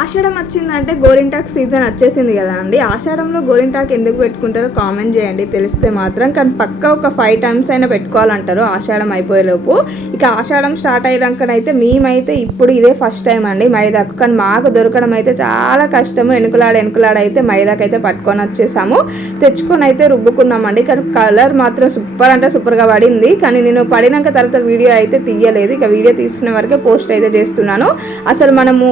ఆషాఢం వచ్చిందంటే గోరింటాకు సీజన్ వచ్చేసింది కదా అండి. ఆషాఢంలో గోరింటాకు ఎందుకు పెట్టుకుంటారో కామెంట్ చేయండి తెలిస్తే మాత్రం. కానీ పక్క ఒక 5 times అయినా పెట్టుకోవాలంటారు ఆషాఢం అయిపోయేలోపు. ఇక ఆషాఢం స్టార్ట్ అయ్యాకనైతే మేమైతే ఇప్పుడు ఇదే ఫస్ట్ టైం అండి మైదాకు. కానీ మాకు దొరకడం అయితే చాలా కష్టము. ఎనుకులాడ అయితే మైదాకైతే పట్టుకొని వచ్చేసాము. తెచ్చుకొని అయితే రుబ్బుకున్నామండి. కానీ కలర్ మాత్రం సూపర్ అంటే సూపర్గా పడింది. కానీ నేను పడినాక తర్వాత వీడియో అయితే తీయలేదు. ఇక వీడియో తీసిన వరకే పోస్ట్ అయితే చేస్తున్నాను. అసలు మనము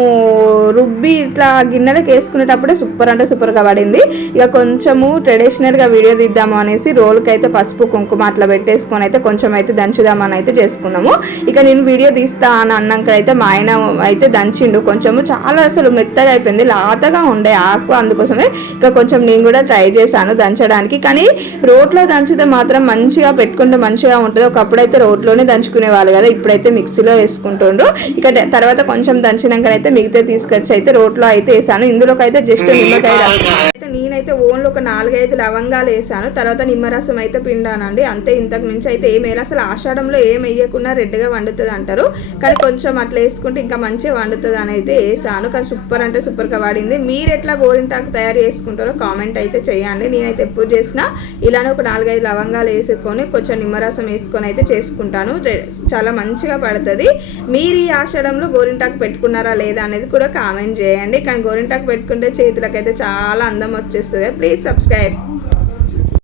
రుబ్బి ఇట్లా గిన్నెలకు వేసుకునేటప్పుడే సూపర్ అంటే సూపర్గా పడింది. ఇక కొంచెము ట్రెడిషనల్గా వీడియో తీద్దాము అనేసి రోల్కి అయితే పసుపు కుంకుమ అట్లా పెట్టేసుకొని అయితే కొంచెం అయితే దంచుదామని అయితే చేసుకున్నాము. ఇక నేను వీడియో తీస్తా అని అన్నాక అయితే మా ఆయన అయితే దంచిండు. కొంచెము చాలా అసలు మెత్తగా అయిపోయింది, లాతగా ఉండే ఆకు. అందుకోసమే ఇక కొంచెం నేను కూడా ట్రై చేశాను దంచడానికి. కానీ రోట్లో దంచితే మాత్రం మంచిగా పెట్టుకుంటే మంచిగా ఉంటుంది. ఒకప్పుడు అయితే రోట్లోనే దంచుకునే వాళ్ళు కదా, ఇప్పుడైతే మిక్సీలో వేసుకుంటుండ్రు. ఇక తర్వాత కొంచెం దంచినాక అయితే మిగతా తీసుకొచ్చి అయితే రోట్లో అయితే వేసాను. ఇందులోకి అయితే జస్ట్ నిమ్మకాయ అయితే నేనైతే ఓన్లో ఒక 4-5 లవంగాలు వేసాను. తర్వాత నిమ్మరసం అయితే పిండానండి. అంతే, ఇంతకు మించి అయితే ఏం వేయాలి. అసలు ఆషాఢంలో ఏం వేయకుండా రెడ్గా వండుతుంది అంటారు. కానీ కొంచెం అట్లా వేసుకుంటే ఇంకా మంచిగా వండుతుంది అని అయితే వేసాను. కానీ సూపర్ అంటే సూపర్గా వాడింది. మీరు ఎట్లా గోరింటాకు తయారు చేసుకుంటారో కామెంట్ అయితే చేయండి. నేనైతే ఎప్పుడు చేసినా ఇలానే ఒక 4-5 లవంగాలు వేసుకొని కొంచెం నిమ్మరసం వేసుకొని అయితే చేసుకుంటాను. చాలా మంచిగా పడుతుంది. మీరు ఈ ఆషాఢంలో గోరింటాకు పెట్టుకున్నారా లేదా అనేది కూడా కామెంట్ చేయండి. కానీ గోరింటాకు పెట్టుకుంటే చేతులకైతే చాలా అందం వచ్చేస్తుంది. Please subscribe.